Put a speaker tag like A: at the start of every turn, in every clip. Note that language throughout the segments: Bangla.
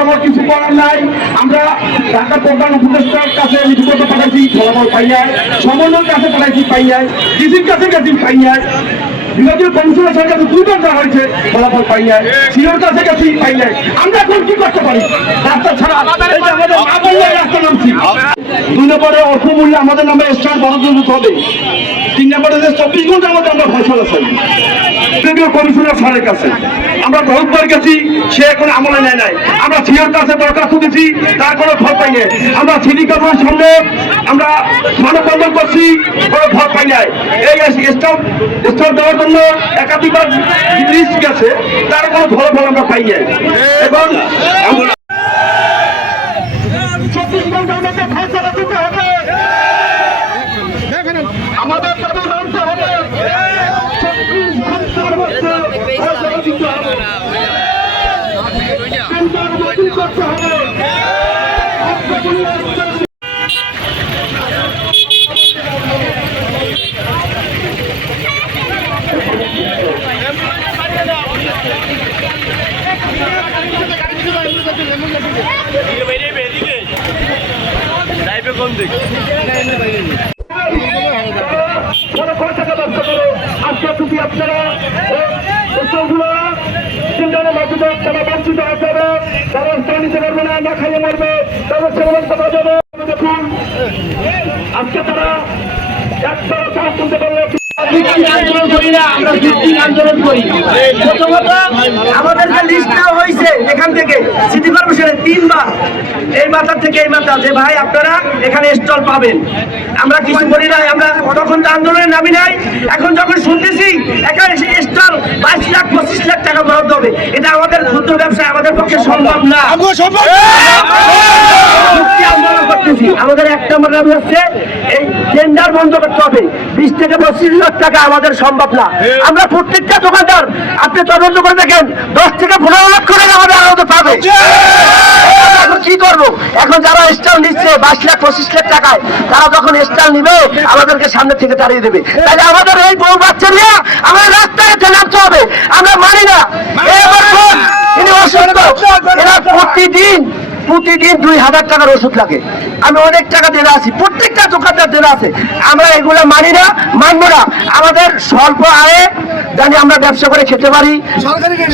A: তখন কিছু করার নাই। আমরা ঢাকা প্রধান উপদেষ্টার কাছে লিখিত পাঠাইছি, ফলাফল পাই নাই, সমন্বয়ের কাছে পাঠাইছি, পাই নাই, ডিসির কাছে গেছি, পাই নাই। বিভাগীয় কমিশনের কাছে দুইবার যা হয়েছে, ফলাফল পাই নাই। সিওর কাছে গেছি, পাই আমরা এখন কি করতে পারি? রাস্তা ছাড়া আমাদের রাস্তা নামছি। দুই নম্বরে অল্প মূল্যে আমাদের নামে স্টার বরাদ্দ হবে। তিন নম্বরে যে চব্বিশ ঘণ্টার মধ্যে আমরা ফসল চাই বিভাগীয় কমিশনার স্যারের কাছে আমরা বহুতবার গেছি সে এখন আমলে নেয় নাই। আমরা সিওর কাছে দরখাস্ত দিচ্ছি তার কোনো ফল পাই নাই। আমরা সিটি কর্পোরেশন সামনে আমরা মানববন্ধন করছি, কোনো ফল পাই নাই। এই স্টপ স্টপ দেওয়ার জন্য একাধিকবার লিস্ট গেছে, তার কোনো ফল ফল আমরা পাই নাই। এবং আমরা চব্বিশ ঘণ্টার মধ্যে ফসলা দিতে হবে আমাদের দাবি মানতে হবে চব্বিশ ঘণ্টার মধ্যে ফসলা দিতে হবে টেন্ডার বাতিল করতে হবে। ব্যবসা করে আজকে আপনারা তারা বঞ্চিত হতে নিতে পারবে না না খাইয়ে মারবে। তাদের ছেলেমেন কথা যাবে দেখুন। আজকে তারা পারলে
B: ভিত্তিক আন্দোলন করি না আমরা ভিত্তিক আন্দোলন করি। প্রথমত আমাদের যে লিস্ট দেওয়া হয়েছে এখান থেকে। সিটি কর্পোরেশনের তিনবার। এই মাথা থেকে এই মাথা যে ভাই আপনারা এখানে স্টল পাবেন। আমরা কিছু করি নাই আমরা তখন তো আন্দোলনে নামি নাই। এখন যখন শুনতেছি এখানে স্টল বাইশ লাখ পঁচিশ লাখ টাকা বরাদ্দ হবে। এটা আমাদের ক্ষুদ্র ব্যবসায় আমাদের পক্ষে সম্ভব না। আন্দোলন করতেছি আমাদের এক নম্বর দাবি হচ্ছে, এই টেন্ডার বন্ধ করতে হবে। বিশ থেকে পঁচিশ লাখ টাকা আমাদের সম্ভব না। আমরা প্রত্যেকটা দোকানদার, আপনি তদন্ত করে দেখেন, দশ থেকে পনেরো লক্ষ টাকা আমাদের আলাদা পাবে। কি করব? এখন যারা স্টল নিচ্ছে, বাইশ লাখ, পঁচিশ লাখ টাকায়, তারা যখন স্টল নিবে, আমাদেরকে সামনে থেকে তাড়িয়ে দেবে। তাহলে আমাদের এই বউ বাচ্চা নিয়ে আমাদের রাস্তায় নামতে হবে। আমরা মানি না। এবার এরা প্রতিদিন প্রতিদিন দুই হাজার টাকার ওষুধ লাগে। আমি অনেক টাকা দেনা আছি প্রত্যেকটা দোকানদার দেনা আছে। আমরা এগুলো মানি না মানবো না। আমাদের স্বল্প আয়ে জানি আমরা ব্যবসা করে খেতে পারি।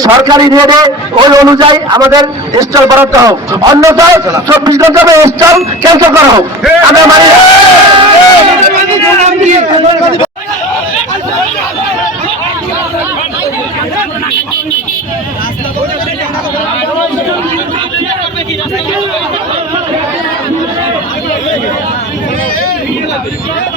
B: সরকারি রেটে ওই অনুযায়ী আমাদের স্টল বরাদ্দ হোক। অন্যথায় চব্বিশ ঘণ্টা স্টল ক্যান্সেল করা হোক। আমরা মানি না।
C: Yeah.